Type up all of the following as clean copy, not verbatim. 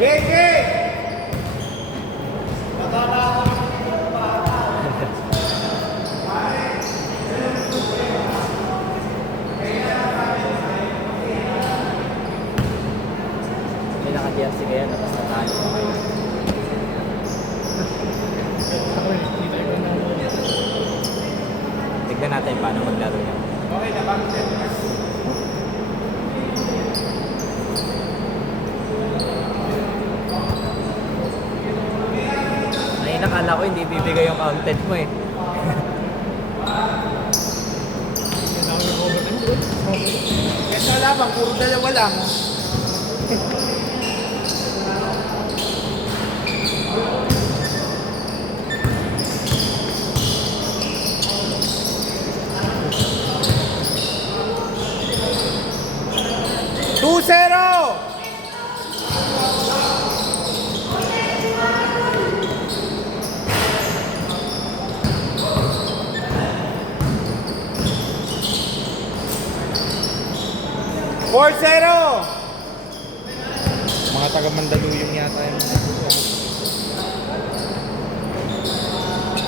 Gege! May naka-jersey kaya tapos natalo pa kayo. Tignan natin paano maglaro niya. Okay na, bago set. Ay, nakala ko hindi bibigay yung counted mo eh. Kasi wala bang, puro dalawa lang. Two zero! Four zero! Mga taga Mandaluyong yata yung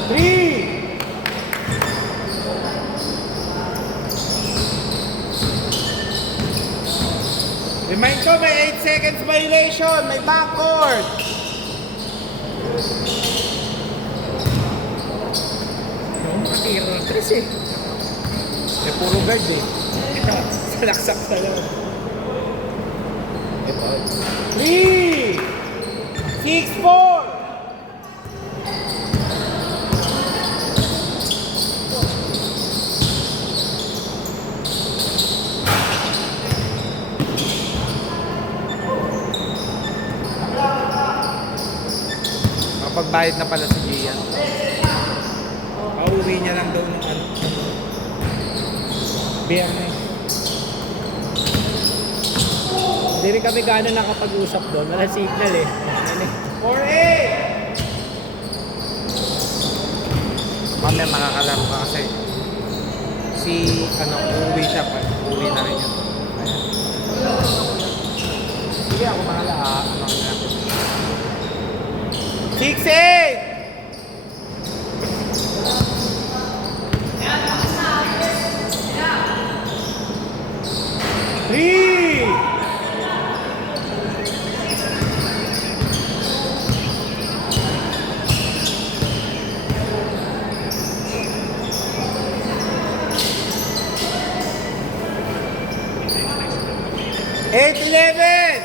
Three! Remind ko, may 8 seconds violation. May backcourt. nakatira ng tres eh. Eh, puro guard eh. Salaksak na lang. Ito. 3, 6, 4. Kapagbayad na pala si Gian. Pauwi niya lang daw ng ano. Biyernes. Hindi rin kami gano'n nakapag-usap doon. Wala signal eh. 4-8. Mamaya makakalaro ka kasi. Si, uuwi siya pa. Uuwi na rin yun. Sige, ako bahala. Ano ka natin. 6-8. Three. Eight, 11.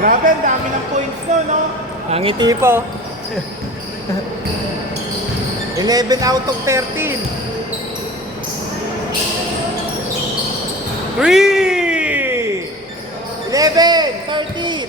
Grabe, ang dami ng points no, no? Ang ngiti po. 11 out of 13. 3! 11, 13.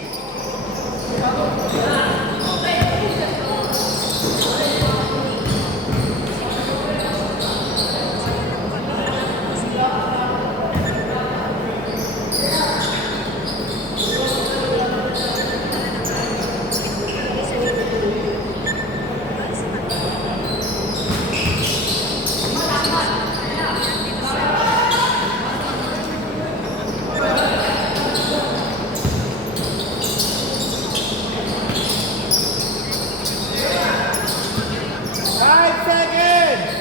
Five seconds.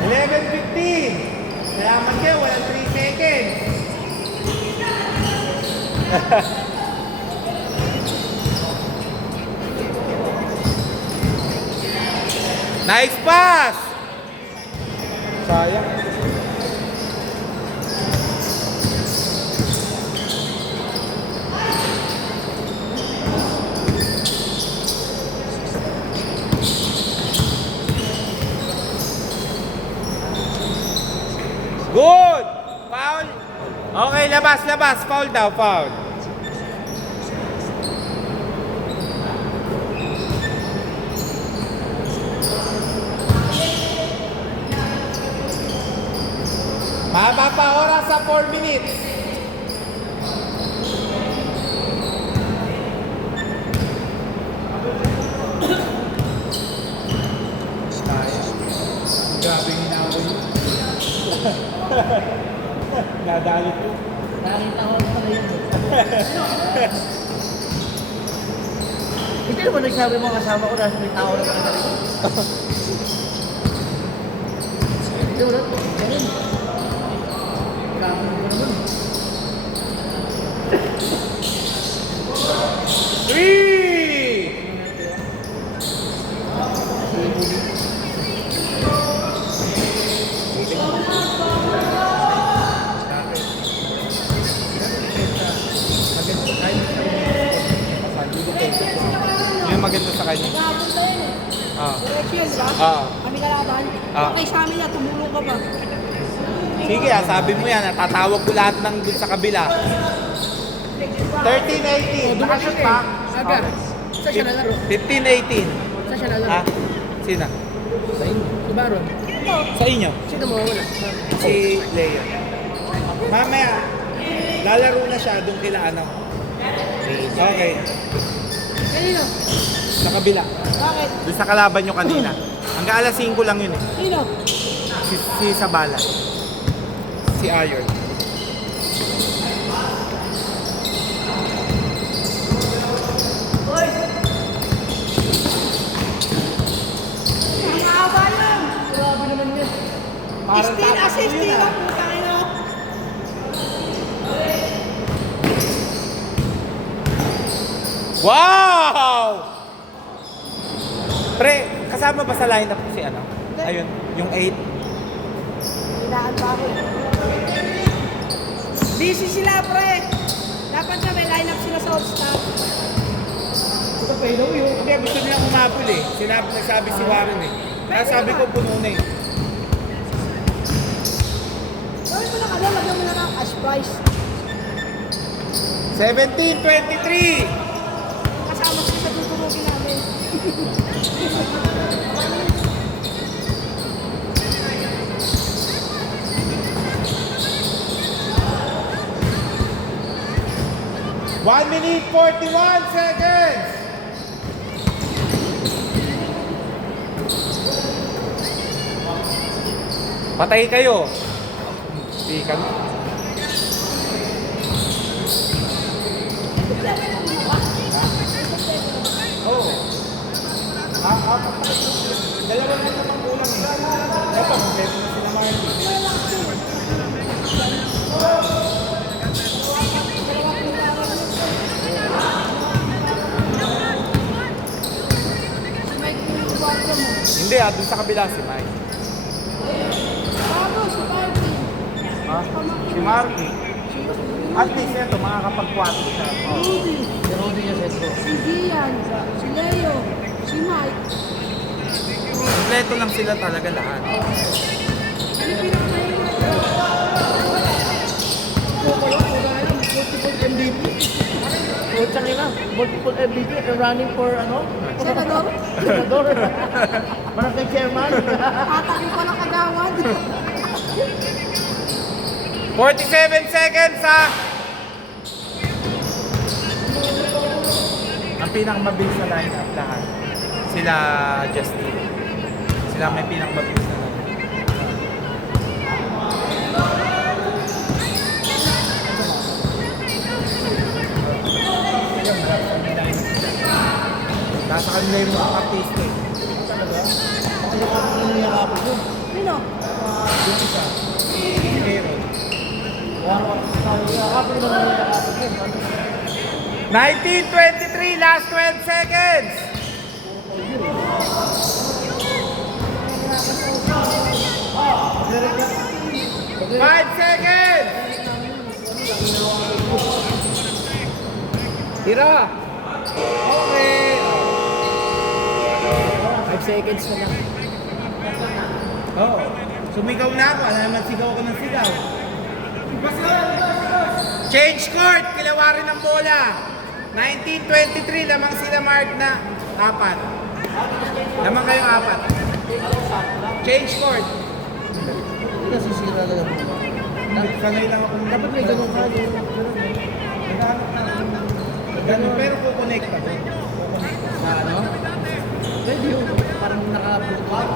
11:15. Salamat kayo, walang 3 seconds. Nice pass. Sayang. Good. Foul. Okay, labas, labas. Foul daw, foul. Mahaba pa oras sa 4 minutes. Sayang. Grabe yung hinabol. Nadalit ko. Nakita ko pala yun. Hindi naman nagsabi mo kasama ko na may tao na nakita rin. Hindi mo na. Ganun. Kami mo naman. 3! Yung maganda sa kanya. Nakapunta yun eh. Ah. Diretso yun, di ba? Ah. Kami kalaban. Ah. Okay, sa amin na, tumulong ka pa. Sige sabi mo yan, natatawag ko lahat ng dun sa kabila. 13-18. Nakashoot pa? Aga. Saan siya nalaro? 15-18. Saan siya nalaro? Ha? Sino? Sa inyo. Si Baron. Sa inyo? Sino mo wala? Si Leo. Mamaya, lalaro na siya doon kila ano. Okay. Kanino? Sa kabila. Bakit? Doon sa kalaban nyo kanina. Hanggang alas 5 lang yun eh. Sino? Si Sabala. Si Ayon. Nakakaba yun. Grabe naman yun. Steal, assist, steal ang putang ina. Wow! Pre, kasama ba sa lineup si ano? Ayun, yung 8. Hinaan pa ako. Busy sila, pre. Dapat na may lineup sila sa All-Star. Ito pa ilaw yun. Hindi, gusto nilang umapol eh. Nagsabi si Warren eh. Kaya sabi ko puno na eh. Gawin mo lang ano, lagyan mo na ng cash prize. 17-23! Kasama sila sa tuturugin namin. One minute 41 seconds! Patay kayo. Hindi kami. Oo. Dalawa na naman kulang eh. Dapat, pwede na sila Marty. May kwarto mo. Hindi doon sa kabila si Mike. Bago, si Barbie. Ha? Si Marty. At least ito, makakapag-4 siya. Rudy, Si Rudy niya sentro. si Gian, si Leo, si Mike. Kompleto lang sila talaga lahat. Multiple MVP. Putsang ina. Multiple MVP. Running for ano? Senador, Senador. Barangay chairman. atake ko ng kagawad. 47 seconds ha! Ang pinakamabilis na lineup lahat. Sila Justin. Sila may pinakamabilis na lineup. Nasa kanila yung mga artista eh. Sino? Yung isa. Si Hero. 19-23, last 12 seconds! 5 seconds! Tira! Okay! 5 seconds na lang. Oh, sumigaw na ako. Alam naman sigaw ko ng sigaw. Change court! Kilawarin ng bola. 19-23, lamang sila Mark na 4. Lamang kayong 4. Change court. Hindi nasisira na lang. Sanay lang ako. Dapat may ganun ka. Ganun, pero kukonect pa doon. Na ano? Pwede yun. Parang naka-block.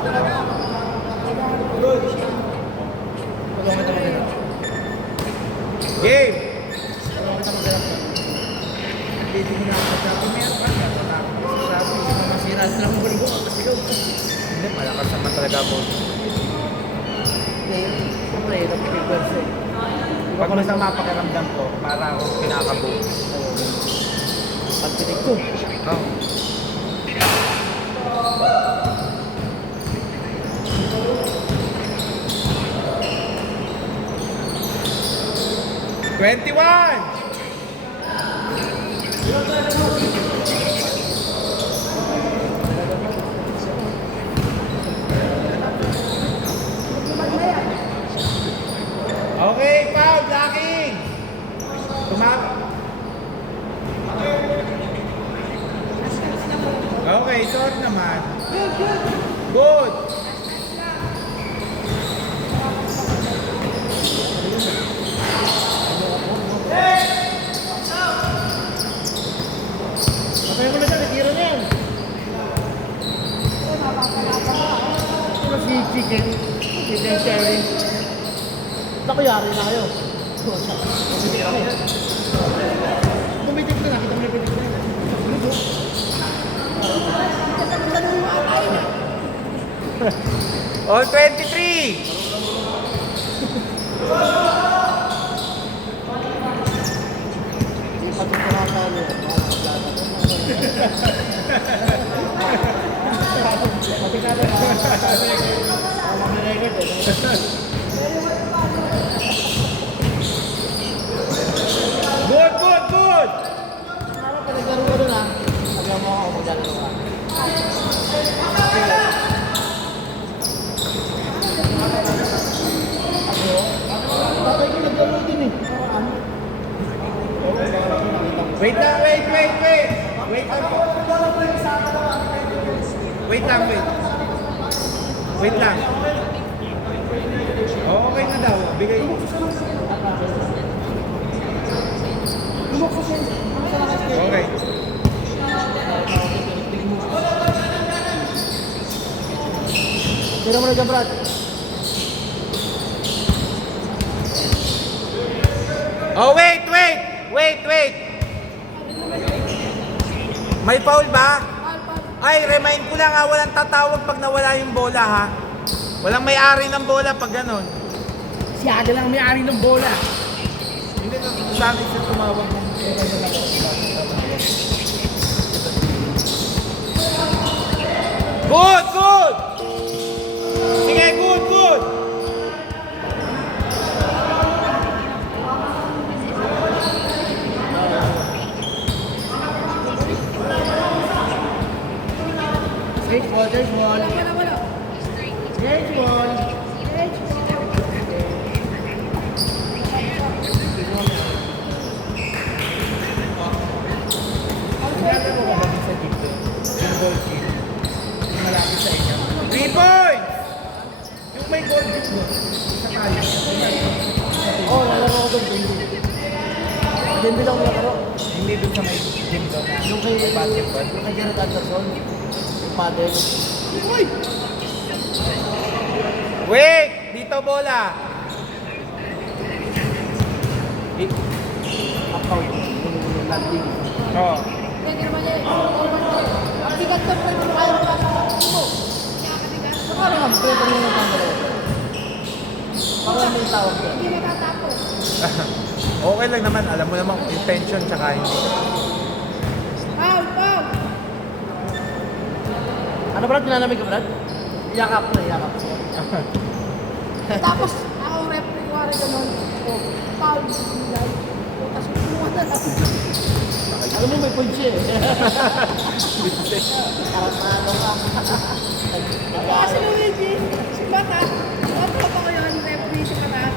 malakas naman talaga ako. Siyempre, nag-papers eh. Pag masama pakiramdam ko, para ako kinakabuo. Pagtinig ko. Oh. "21! Okay, foul, blocking! Okay, sorry naman. Good! Patay ko na siya, natira niya yan. Ito si Chicken. Chicken Cherry. Naku, yari na kayo. Tumitik ako. Tumitik na, nakita mo na tumitik na. All 23! Hindi pa ito nakakali. Pati ka na. Tama may record eh. Good, good, good! Ano pa naglaro ka doon ha? Alam mo ako maglalaro ka. Ano? Tatay ko naglaro din eh. Wait lang, wait! Wait lang po. Wait lang, wait. Wait lang. Okay na daw, bigay. Okay. Tira mo na dyan, Brad. Oh, wait! May foul ba? Ay, remind ko lang ha, walang tatawag pag nawala yung bola ha. Walang may-ari ng bola pag ganon. Si Aga lang may-ari ng bola. Hindi na sa amin siya tumawag. Good, good! Sige, good, good! There's one, there's one. Wala. There's one. Naglalaro ka ba sa dito? Yung goal kick. Yung malapit sa inyo. 3 points! Yung may goal kick mo. Sa kaya. Oh, nalaro ko doon. Hindi lang nalaro. Hindi doon sa may gym doon. Yung kay Basketball. Yung kay Jared Anderson. Yung paddle. Uy! Wait! Dito bola! Akaw. Yung landing. Oh. Pwede naman yan. Ang bigat to, pwede mo kayo magpapakot mo. Kaya kabigat. Saka lang, pwede mo yung pangalawa. Parang may tawag doon. Hindi matatapos. Okay lang naman, alam mo naman intention tsaka hindi. Foul! Ano Brad, nilalamig ka Brad? Yakap na, yakap. Tapos, ako referee ko rin naman. Foul. Tapos, kumuha na lang. Alam mo may point siya eh. Parang ano ka. Kaya si Luigi, si Bata, tropa ko yun, referee si Bata.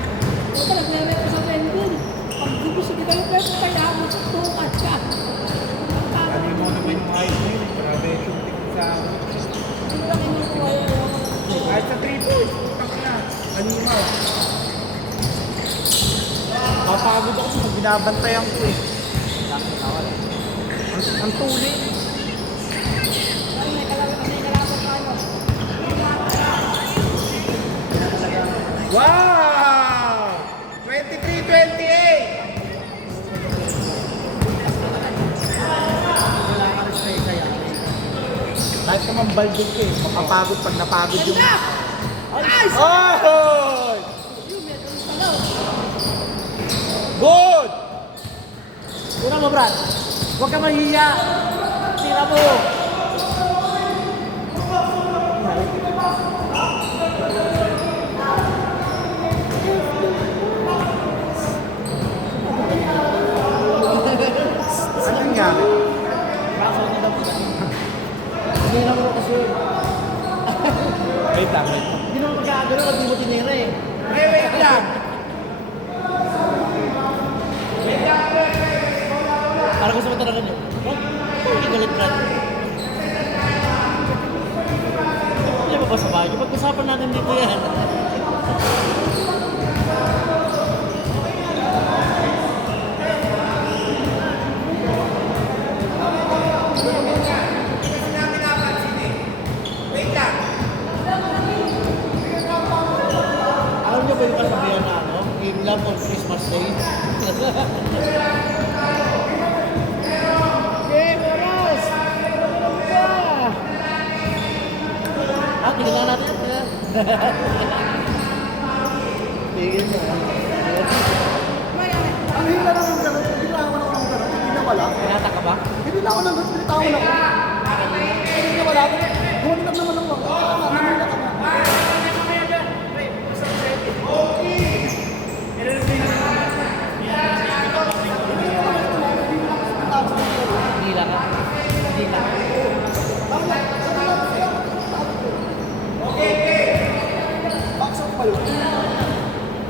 Ito, nagre-rep ko sa Wendell. Pag gusto kita yung rep, kailangan mo tutukan ka. Ano mo naman yung height mo yun? Grabe, shooting sa... Hindi lang kinukuha yun. Kahit sa 3 points, putang na. Animal. Mapagod ako sa binabantayan ko eh. Ang tuli. Ay, may kalaban ka, ano. Wow! 23-28! Wala ka rin sa isa yan. Kahit namang balding ko eh. Mapapagod pag napagod yung... Ganda! Nice! Oh! Yun, meron pala. Good! Una mo, Brad. Huwag ka mahiya. Tira mo. Ano nangyari? Hindi lang mo kasi. Wait lang, wait lang. Hindi naman magkakagano at di mo tinira eh. Wait lang. Para gusto mo talaga nyo. Hindi galit, Brad. Hindi ba ba sa bahay? Pag-usapan natin dito yan. Kasi namin napansin eh. Wait lang. Alam niyo ba yung kasabihan na ano? In love on Christmas Day? Okay, oras! Ah, tingnan natin. Tingin mo. Ang hila naman gano'n, binitawan ako ng gano'n, hindi na wala. Pinata ka ba? Binitawan ng gano'n, binitawan ako. Hindi na wala. Huwag naman ako. Namila ka na. Hila ka. Hila. Box out pa yun.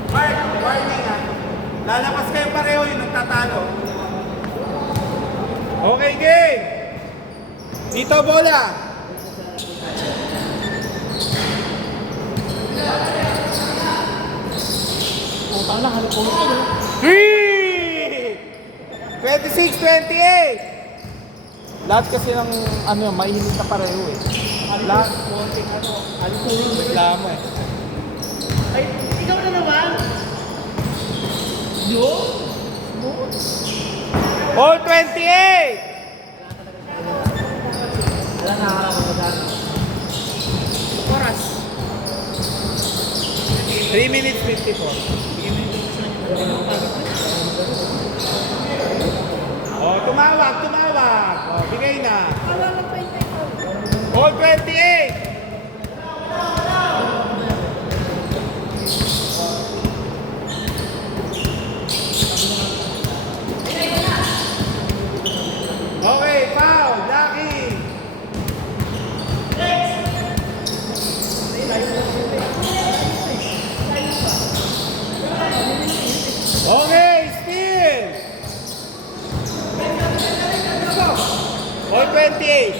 Mark, warning ha. Lalabas kayo pareho yung nagtatalo. Okay, game! Dito, bola! Utang lang, halip ulit ka. 3! 26-28! Lahat kasi ng ano yan, mainit na pareho eh. Lahat. Reklamo eh. Ay, ikaw na naman. Yun? All 28! Wala na harap mo dati. Oras. 3 minutes 54. Oh, tumawag, tumawag. Oh, bigay na. Wala na pa yung tayo. All 28! Okay, foul, Lucky. Okay, still. All 28.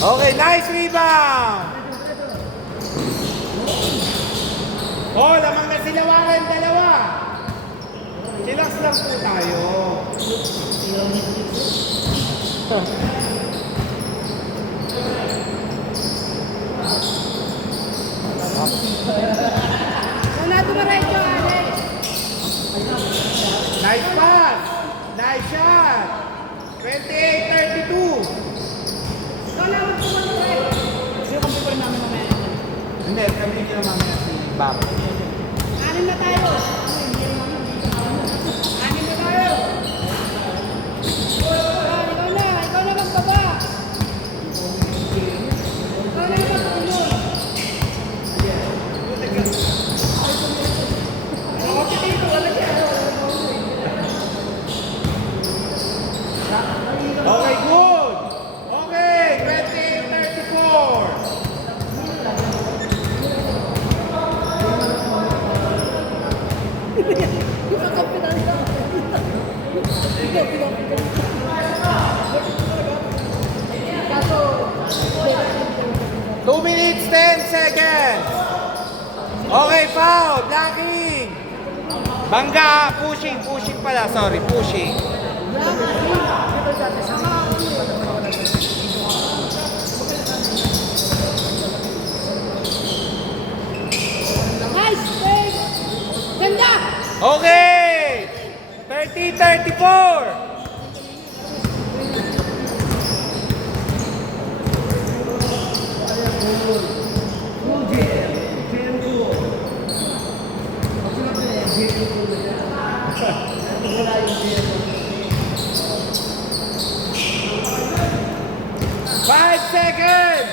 Okay, nice rebound. Oh, lamang na sila Warren, dalawa. Chillax lang po tayo. Wala dumaretso, Alex. Nice pass. Nice shot. 28-32. Wala mo dumaretso. Sino kang people namin mamaya? Hindi, kami nila mamaya si Bob. Anim na tayo. Anim na tayo. Ikaw na magbaba. Ikaw na yung matulog. Okay, good. Okay, 28-34. Kaso, 2 minutes, 10 seconds. Okay, foul. Blocking. Bangga, pushing pala. Sorry, pushing. nice, Dave. Ganda. Okay. 30-34. Five seconds!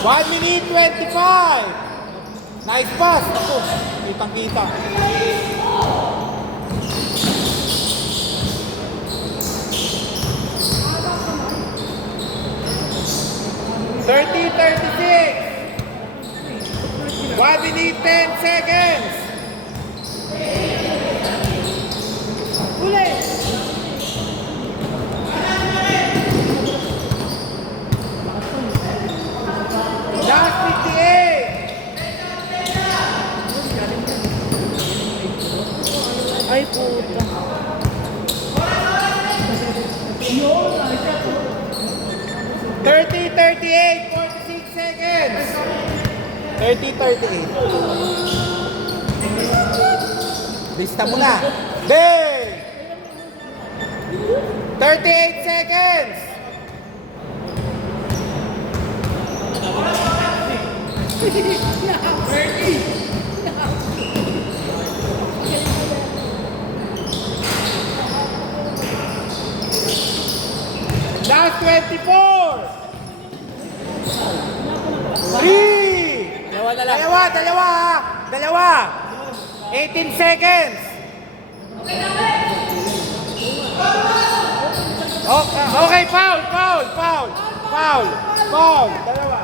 One minute 25! Nice pass! Ako, kitang-kita. Thirty, 36! 1 minute 10 seconds! Uli! Last 58! Ay, puta. 30, 38, 46 seconds! 30, 38. Lista mo na. Bang! 38 seconds! Last 24! 3! Dalawa na lang. Dalawa! 18 seconds! Okay, foul! Dalawa.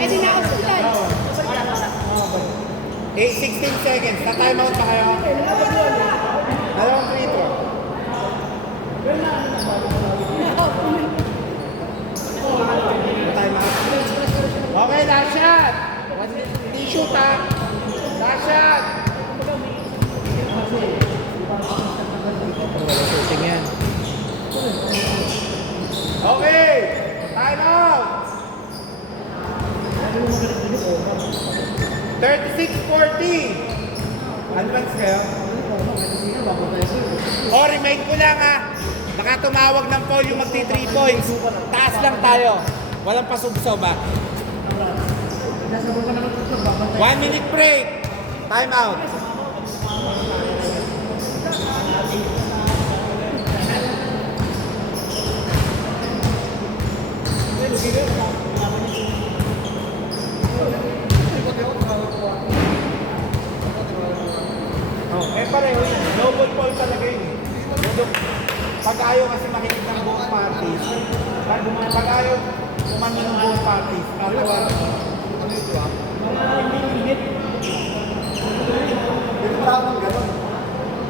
Eh, di na ako sulan. 16 seconds. Ta-time out pa kayo. Dalawang free throw. Time out. Okay, last shot. Hindi shoot ha. Last shot. Shooting yan. Okay. Time out. 36-40. Advance kayo? O, remind ko lang ha. Baka tumawag ng foul yung magti 3 points. Taas lang tayo. Walang pasubsob ha. 1 minute break. Time out. Pareho yun. Double fall talaga yun. Pag ayaw kasi makinig ng both parties. Pag ayaw umano ng both parties. Tatawa. Ano ito ah?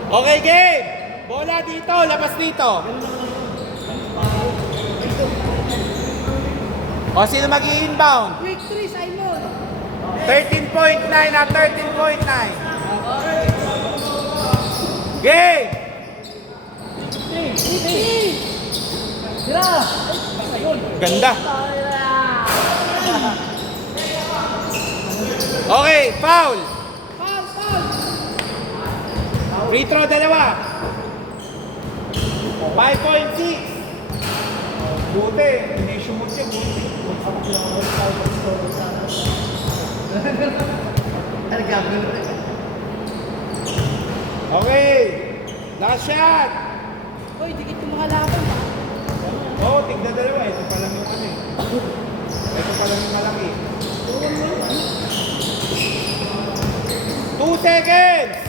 Okay, game! Bola dito, labas dito. O, sino mag-i-inbound? Quick 3, Simon. 13.9 at 13.9. Game! Ganda. Okay, foul. Foul, foul. Free throw dalawa. 5.6. Buti, hindi sumut siya, buti. Okay, last shot. Uy, dikit yung mga laban. Oo, tignan dalawa. Ito pa lang yung ano eh. Ito pa lang yung malaki. 2 seconds!